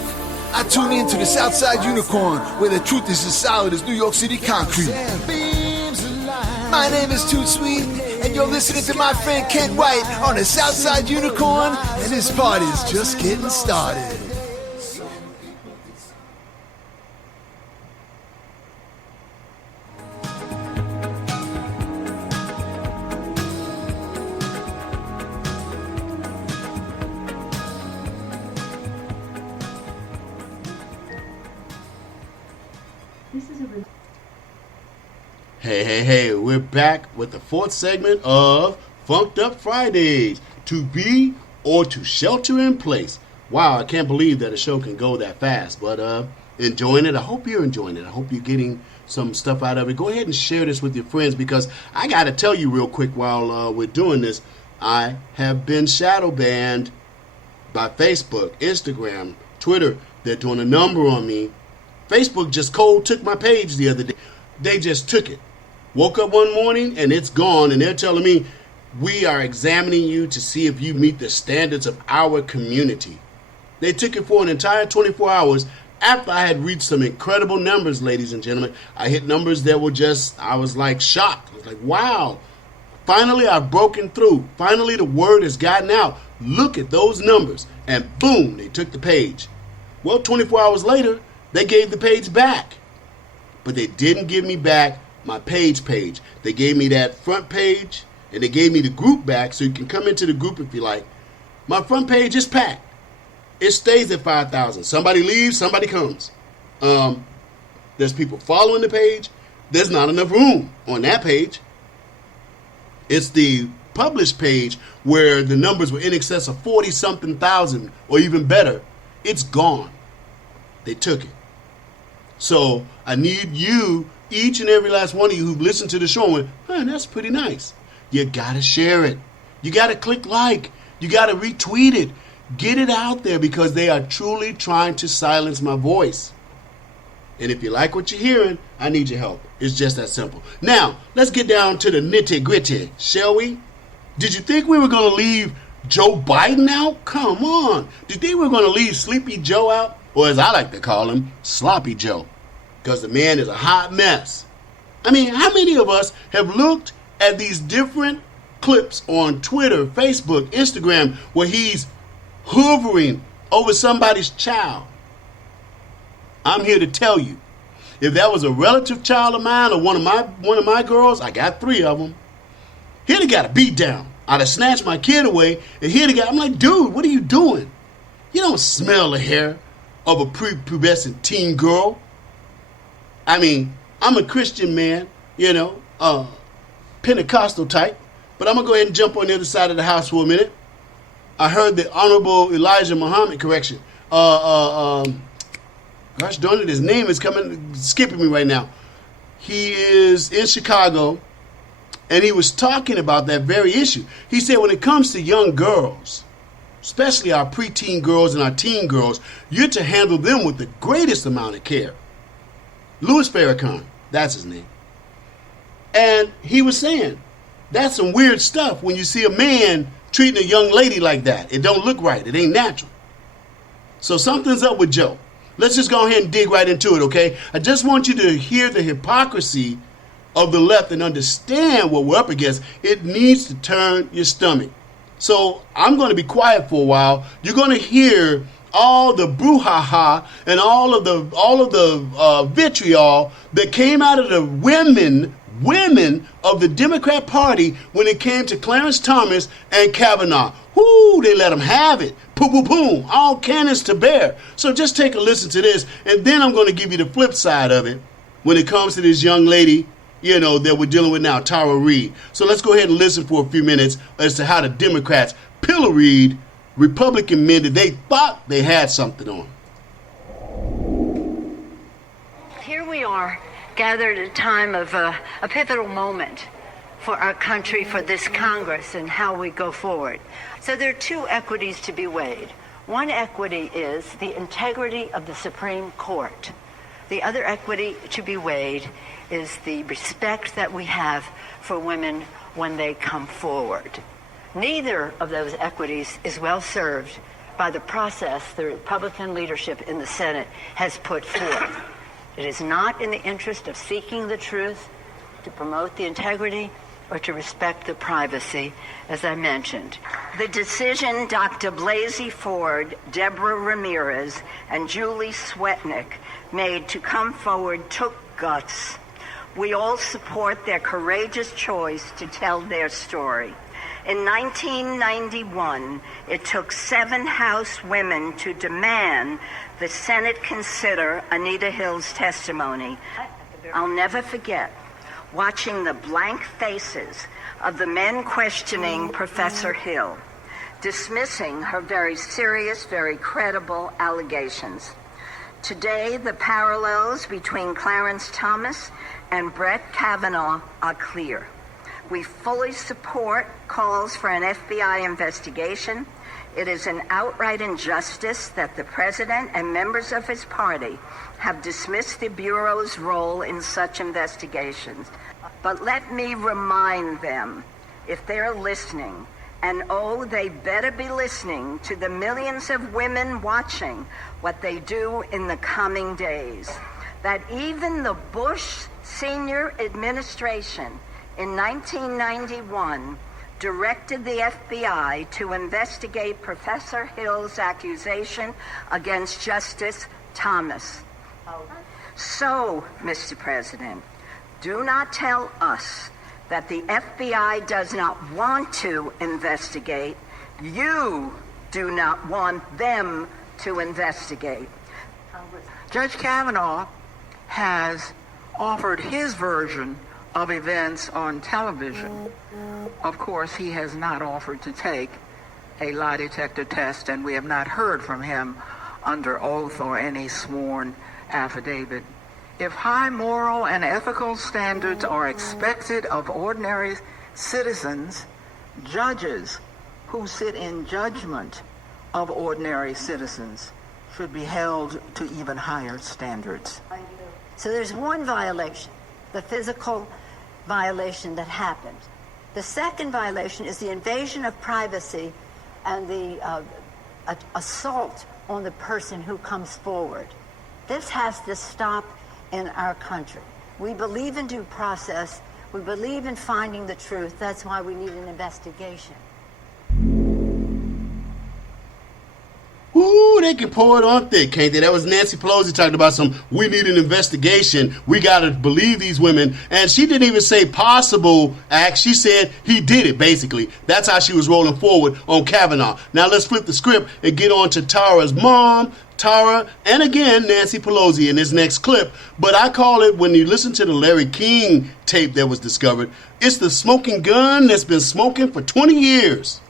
I tune in to the Southside Unicorn, where the truth is as solid as New York City concrete. My name is Toot Sweet, and you're listening to my friend Ken White on the Southside Unicorn, and this party is just getting started. Hey, we're back with the fourth segment of Funked Up Fridays. To be or to shelter in place. Wow, I can't believe that a show can go that fast, but enjoying it. I hope you're enjoying it. I hope you're getting some stuff out of it. Go ahead and share this with your friends, because I got to tell you real quick while we're doing this, I have been shadow banned by Facebook, Instagram, Twitter. They're doing a number on me. Facebook just cold took my page the other day. They just took it. Woke up one morning and it's gone, and they're telling me, we are examining you to see if you meet the standards of our community. They took it for an entire 24 hours after I had reached some incredible numbers, ladies and gentlemen. I hit numbers that were just, I was like shocked. I was like, wow, finally I've broken through. Finally the word has gotten out. Look at those numbers. and boom, they took the page. Well, 24 hours later, they gave the page back. But they didn't give me back my page. They gave me that front page, and they gave me the group back, so you can come into the group if you like. My front page is packed. It stays at 5,000. Somebody leaves, somebody comes. There's people following the page. There's not enough room on that page. It's the published page where the numbers were in excess of 40-something thousand or even better. It's gone. They took it. So I need you, each and every last one of you who've listened to the show and went, man, that's pretty nice. You got to share it. You got to click like. You got to retweet it. Get it out there because they are truly trying to silence my voice. And if you like what you're hearing, I need your help. It's just that simple. Now, let's get down to the nitty-gritty, shall we? Did you think we were going to leave Joe Biden out? Come on. Did you think we were going to leave Sleepy Joe out? Or as I like to call him, Sloppy Joe. Because the man is a hot mess. I mean, how many of us have looked at these different clips on Twitter, Facebook, Instagram, where he's hovering over somebody's child? I'm here to tell you, if that was a relative child of mine or one of my girls, I got 3 of them, he'd have got a beat down. I'd have snatched my kid away, and he'd have got, I'm like, dude, what are you doing? You don't smell the hair of a prepubescent teen girl. I mean, I'm a Christian man, Pentecostal type, but I'm going to go ahead and jump on the other side of the house for a minute. I heard the Honorable Elijah Muhammad, gosh darn it, his name is skipping me right now. He is in Chicago, and he was talking about that very issue. He said when it comes to young girls, especially our preteen girls and our teen girls, you're to handle them with the greatest amount of care. Louis Farrakhan, that's his name. And he was saying, that's some weird stuff when you see a man treating a young lady like that. It don't look right. It ain't natural. So something's up with Joe. Let's just go ahead and dig right into it, okay? I just want you to hear the hypocrisy of the left and understand what we're up against. It needs to turn your stomach. So I'm going to be quiet for a while. You're going to hear all the brouhaha and all of the vitriol that came out of the women of the Democrat Party when it came to Clarence Thomas and Kavanaugh. Whoo, they let them have it. Boom, boom, boom. All cannons to bear. So just take a listen to this, and then I'm going to give you the flip side of it when it comes to this young lady, that we're dealing with now, Tara Reade. So let's go ahead and listen for a few minutes as to how the Democrats pilloried Republican men that they thought they had something on. Here we are, gathered at a time of a pivotal moment for our country, for this Congress, and how we go forward. So there are 2 equities to be weighed. One equity is the integrity of the Supreme Court. The other equity to be weighed is the respect that we have for women when they come forward. Neither of those equities is well served by the process the Republican leadership in the Senate has put forth. It is not in the interest of seeking the truth, to promote the integrity, or to respect the privacy, as I mentioned. The decision Dr. Blasey Ford, Deborah Ramirez, and Julie Swetnick made to come forward took guts. We all support their courageous choice to tell their story. In 1991, it took 7 House women to demand the Senate consider Anita Hill's testimony. I'll never forget watching the blank faces of the men questioning Professor Hill, dismissing her very serious, very credible allegations. Today, the parallels between Clarence Thomas and Brett Kavanaugh are clear. We fully support calls for an FBI investigation. It is an outright injustice that the president and members of his party have dismissed the Bureau's role in such investigations. But let me remind them, if they're listening, and they better be listening to the millions of women watching what they do in the coming days, that even the Bush senior administration in 1991 directed the FBI to investigate Professor Hill's accusation against Justice Thomas. So, Mr. President, do not tell us that the FBI does not want to investigate. You do not want them to investigate. Judge Kavanaugh has offered his version of events on television. Of course, he has not offered to take a lie detector test, and we have not heard from him under oath or any sworn affidavit. If high moral and ethical standards are expected of ordinary citizens, judges who sit in judgment of ordinary citizens should be held to even higher standards. So there's one violation, the physical violation that happened. The second violation is the invasion of privacy and the assault on the person who comes forward. This has to stop in our country. We believe in due process. We believe in finding the truth. That's why we need an investigation. Ooh, they can pour it on thick, can't they? That was Nancy Pelosi talking about we need an investigation. We got to believe these women. And she didn't even say possible act. She said he did it, basically. That's how she was rolling forward on Kavanaugh. Now let's flip the script and get on to Tara's mom, Tara, and again, Nancy Pelosi in this next clip. But I call it, when you listen to the Larry King tape that was discovered, it's the smoking gun that's been smoking for 20 years.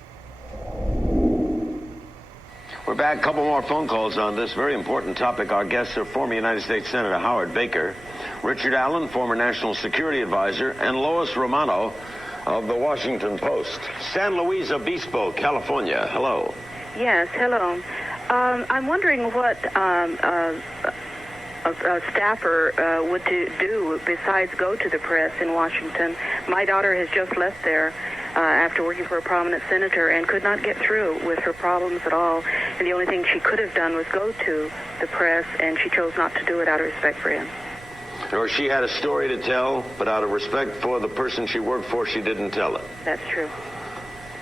We're back. A couple more phone calls on this very important topic. Our guests are former United States Senator Howard Baker, Richard Allen, former National Security Advisor, and Lois Romano of the Washington Post. San Luis Obispo, California. Hello. Yes, hello. I'm wondering what a staffer would do besides go to the press in Washington. My daughter has just left there after working for a prominent senator and could not get through with her problems at all. And the only thing she could have done was go to the press, and she chose not to do it out of respect for him. Or she had a story to tell, but out of respect for the person she worked for, she didn't tell it. That's true.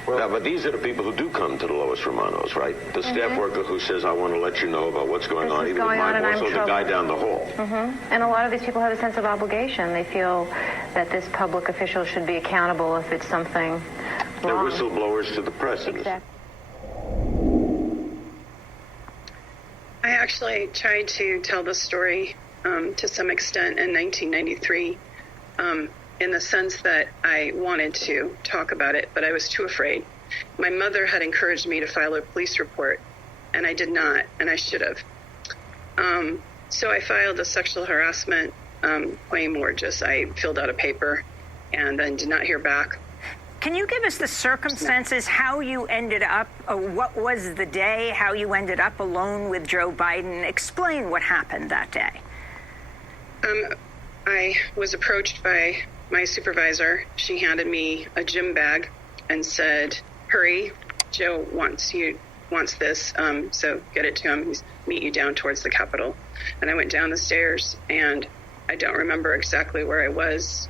Well, yeah, but these are the people who do come to the Lois Romanos, right? The staff worker who says, I want to let you know about what's going on, even with my boss or the guy down the hall. And a lot of these people have a sense of obligation. They feel that this public official should be accountable if it's something wrong. They're whistleblowers to the press. Exactly. I actually tried to tell the story to some extent in 1993. In the sense that I wanted to talk about it, but I was too afraid. My mother had encouraged me to file a police report, and I did not, and I should have. So I filed a sexual harassment claim, or just I filled out a paper and then did not hear back. Can you give us the circumstances, how you ended up, what was the day, how you ended up alone with Joe Biden? Explain what happened that day. I was approached by my supervisor. She handed me a gym bag and said, hurry, Joe wants this, so get it to him. He's meet you down towards the Capitol. And I went down the stairs, and I don't remember exactly where I was,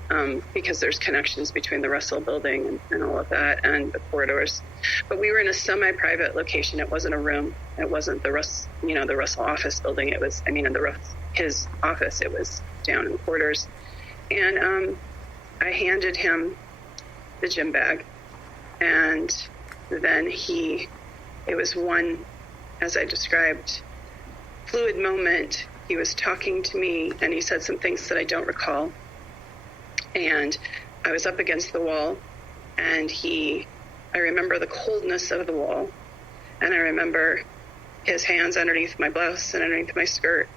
because there's connections between the Russell building and all of that and the corridors. But we were in a semi-private location. It wasn't a room. It wasn't the Russell office building. It was, his office. It was down in the corridors. And I handed him the gym bag, and then it was one, as I described, fluid moment. He was talking to me, and he said some things that I don't recall. And I was up against the wall, and I remember the coldness of the wall, and I remember his hands underneath my blouse and underneath my skirt,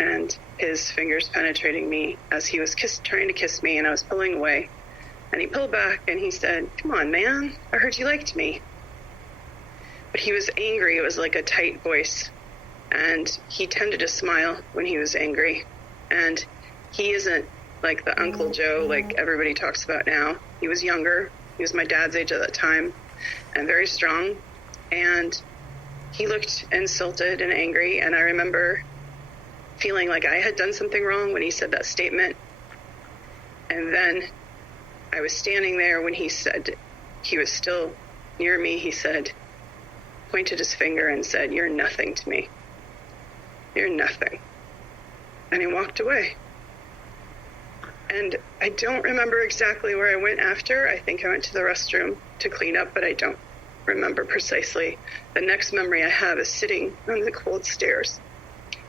and his fingers penetrating me as he was trying to kiss me, and I was pulling away. And he pulled back, and he said, come on, man, I heard you liked me. But he was angry. It was like a tight voice. And he tended to smile when he was angry. And he isn't like the Uncle Joe like everybody talks about now. He was younger. He was my dad's age at that time, and very strong. And he looked insulted and angry, and I remember feeling like I had done something wrong when he said that statement. And then I was standing there when he said he was still near me, he said, pointed his finger and said, "You're nothing to me. You're nothing." And he walked away. And I don't remember exactly where I went after. I think I went to the restroom to clean up, but I don't remember precisely. The next memory I have is sitting on the cold stairs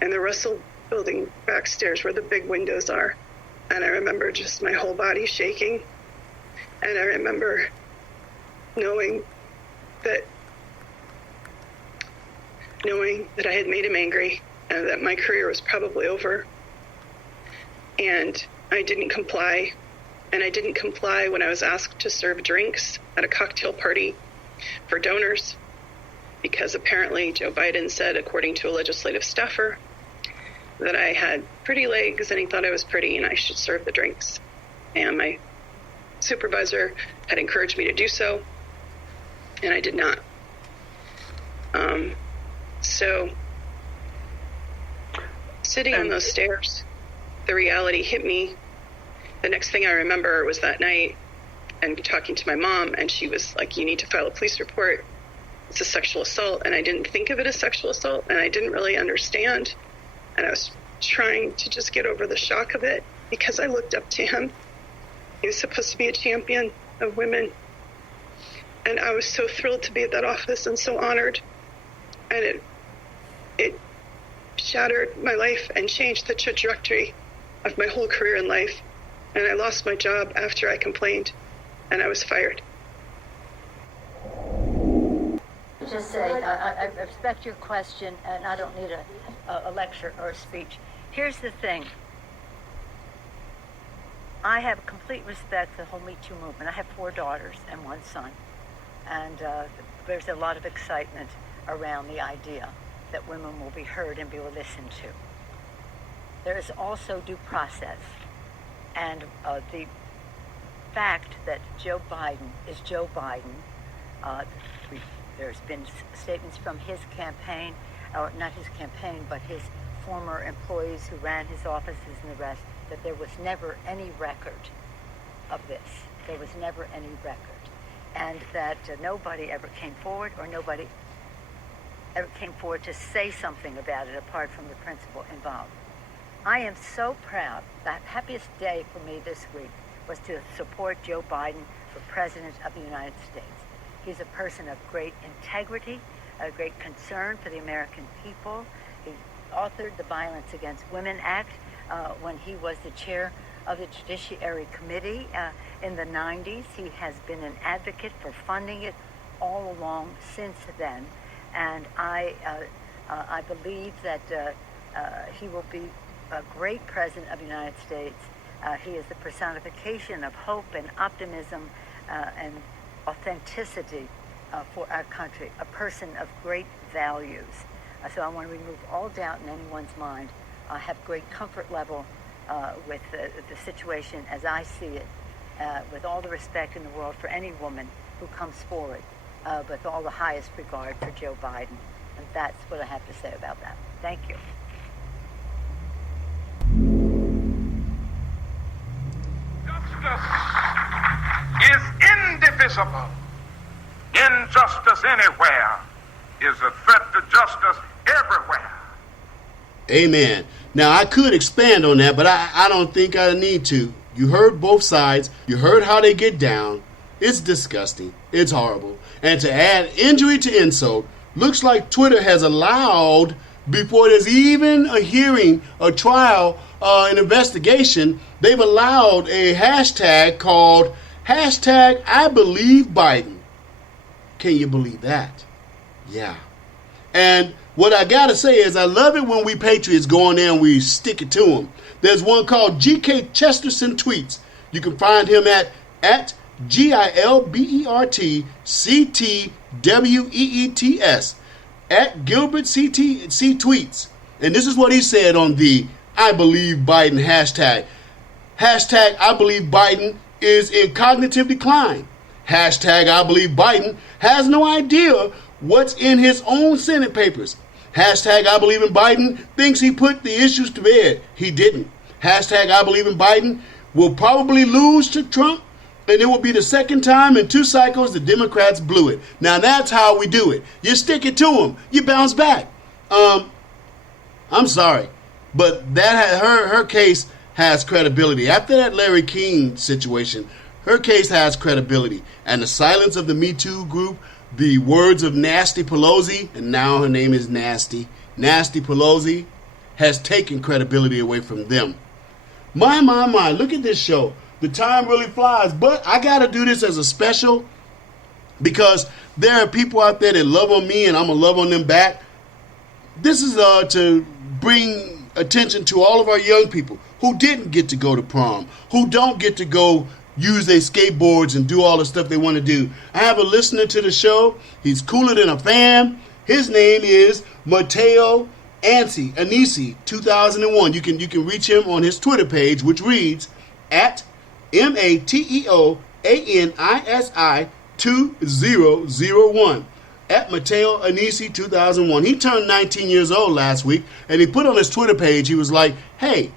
in the Russell building backstairs where the big windows are. And I remember just my whole body shaking. And I remember knowing that I had made him angry and that my career was probably over. And I didn't comply. And I didn't comply when I was asked to serve drinks at a cocktail party for donors, because apparently Joe Biden said, according to a legislative staffer, that I had pretty legs and he thought I was pretty and I should serve the drinks. And my supervisor had encouraged me to do so, and I did not. So sitting on those stairs, the reality hit me. The next thing I remember was that night and talking to my mom, and she was like, "You need to file a police report. It's a sexual assault." And I didn't think of it as sexual assault, and I didn't really understand. And I was trying to just get over the shock of it because I looked up to him. He was supposed to be a champion of women. And I was so thrilled to be at that office and so honored. And it shattered my life and changed the trajectory of my whole career in life. And I lost my job after I complained, and I was fired. Just say, I respect your question, and I don't need a lecture or a speech. Here's the thing. I have complete respect for the whole Me Too movement. I have 4 daughters and 1 son. And there's a lot of excitement around the idea that women will be heard and be listened to. There is also due process. And the fact that Joe Biden is Joe Biden, there's been statements from his campaign, or not his campaign, but his former employees who ran his offices and the rest, that there was never any record of this. There was never any record. And that nobody ever came forward, or nobody ever came forward to say something about it apart from the principal involved. I am so proud. The happiest day for me this week was to support Joe Biden for President of the United States. He's a person of great integrity, a great concern for the American people. He authored the Violence Against Women Act when he was the chair of the Judiciary Committee in the 90s. He has been an advocate for funding it all along since then. And I believe that he will be a great president of the United States. He is the personification of hope and optimism and authenticity for our country, a person of great values. So I want to remove all doubt in anyone's mind. I have great comfort level with the situation as I see it, with all the respect in the world for any woman who comes forward, but with all the highest regard for Joe Biden. And that's what I have to say about that. Thank you. Is indivisible. Injustice anywhere is a threat to justice everywhere. Amen. Now, I could expand on that, but I don't think I need to. You heard both sides. You heard how they get down. It's disgusting. It's horrible. And to add injury to insult, looks like Twitter has allowed, before there's even a hearing, a trial, an investigation, they've allowed a hashtag called #IBelieveBiden. Can you believe that? Yeah. And what I got to say is I love it when we patriots go on there and we stick it to them. There's one called GK Chesterton Tweets. You can find him at GilbertCTWeets, at Gilbert C Tweets. And this is what he said on the I Believe Biden hashtag. Hashtag I Believe Biden is in cognitive decline. Hashtag I Believe Biden has no idea what's in his own Senate papers. Hashtag I Believe in Biden thinks he put the issues to bed. He didn't. Hashtag I Believe in Biden will probably lose to Trump And it will be the second time in 2 cycles the Democrats blew it. Now that's how we do it. You stick it to them. You bounce back. I'm sorry, but that her case has credibility. After that Larry King situation, her case has credibility. And the silence of the Me Too group, the words of Nasty Pelosi, and now her name is Nasty Pelosi, has taken credibility away from them. My, look at this show. The time really flies, but I got to do this as a special because there are people out there that love on me and I'm going to love on them back. This is to bring attention to all of our young people who didn't get to go to prom, who don't get to go use their skateboards and do all the stuff they want to do. I have a listener to the show. He's cooler than a fan. His name is Mateo Anisi 2001. You can reach him on his Twitter page, which reads at Mateo Anisi 2001. At Mateo Anisi 2001. He turned 19 years old last week, and he put on his Twitter page, he was like, hey,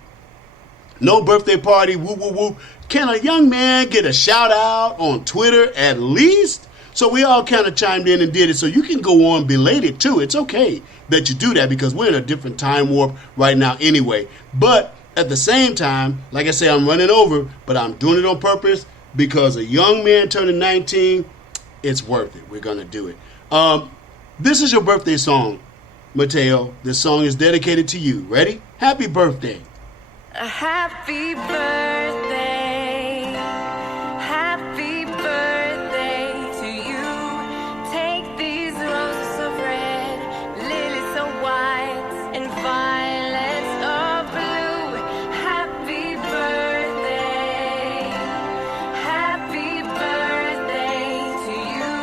no birthday party, woo, woo, woo. Can a young man get a shout out on Twitter at least? So we all kind of chimed in and did it. So you can go on belated too. It's okay that you do that because we're in a different time warp right now anyway. But at the same time, like I say, I'm running over, but I'm doing it on purpose because a young man turning 19, it's worth it. We're going to do it. This is your birthday song, Mateo. This song is dedicated to you. Ready? Happy birthday. A happy birthday, happy birthday to you. Take these roses of red, lilies of white, and violets of blue. Happy birthday to you.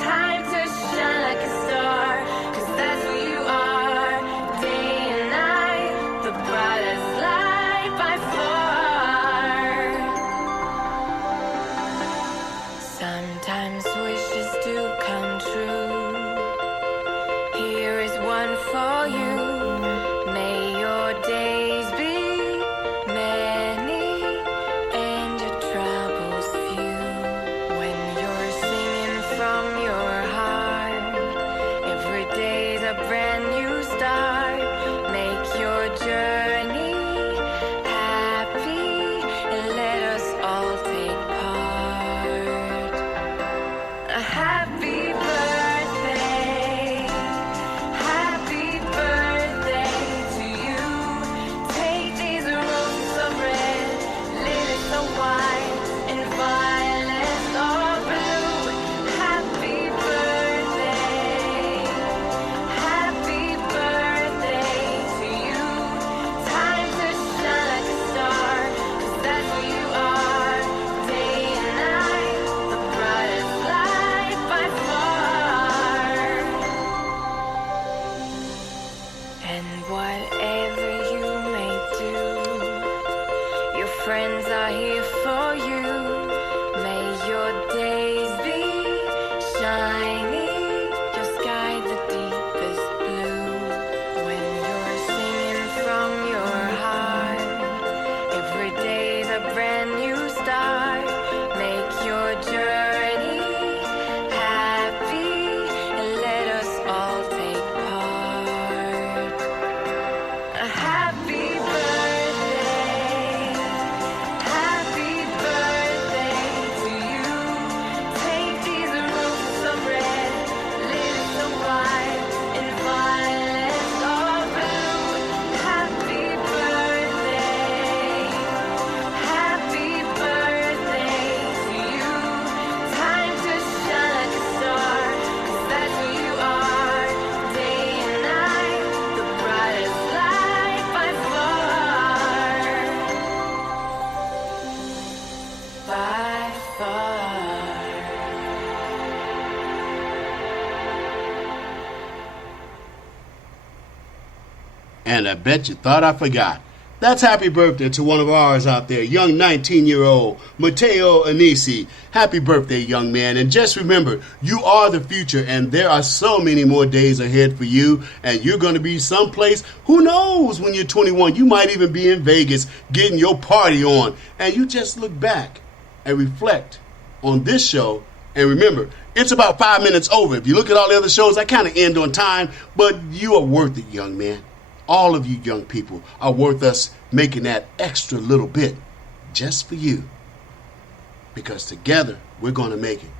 Time to shine like a star, 'cause that's who you are. Day and night, the brightest light by far. Sometimes wishes do come true. Here is one for you. May your days be many and your troubles few. When you're singing from your heart, every day's a brand new start. Make your journey happy and let us all take part. A happy birthday to you. Take these roses of red, lilies of white, and violets of blue. Happy birthday to you. Time to shine like a star, 'cause that's who you are. Day and night, the brightest light by far. And whatever you may do, your friends are here for you. May your days be shiny, your sky the deepest blue. When you're singing from your heart, every day's a brand new start. Make your journey happy and let us all take part. A happy birthday to you. Take these roses of red, lilies of white, and violets of blue. Happy birthday to you. Time to shine like a star, 'cause that's who you are. Day and night, the brightest light by far. By far. And I bet you thought I forgot. That's happy birthday to one of ours out there, young 19-year-old Mateo Anisi. Happy birthday, young man. And just remember, you are the future, and there are so many more days ahead for you, and you're going to be someplace, who knows, when you're 21. You might even be in Vegas getting your party on, and you just look back and reflect on this show. And remember, it's about 5 minutes over. If you look at all the other shows, I kind of end on time, but you are worth it, young man. All of you young people are worth us making that extra little bit just for you. Because together, we're going to make it.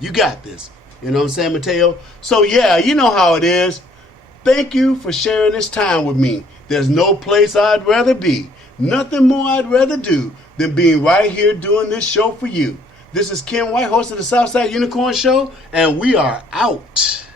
You got this. You know what I'm saying, Mateo? So yeah, you know how it is. Thank you for sharing this time with me. There's no place I'd rather be. Nothing more I'd rather do than being right here doing this show for you. This is Ken White, host of the Southside Unicorn Show, and we are out.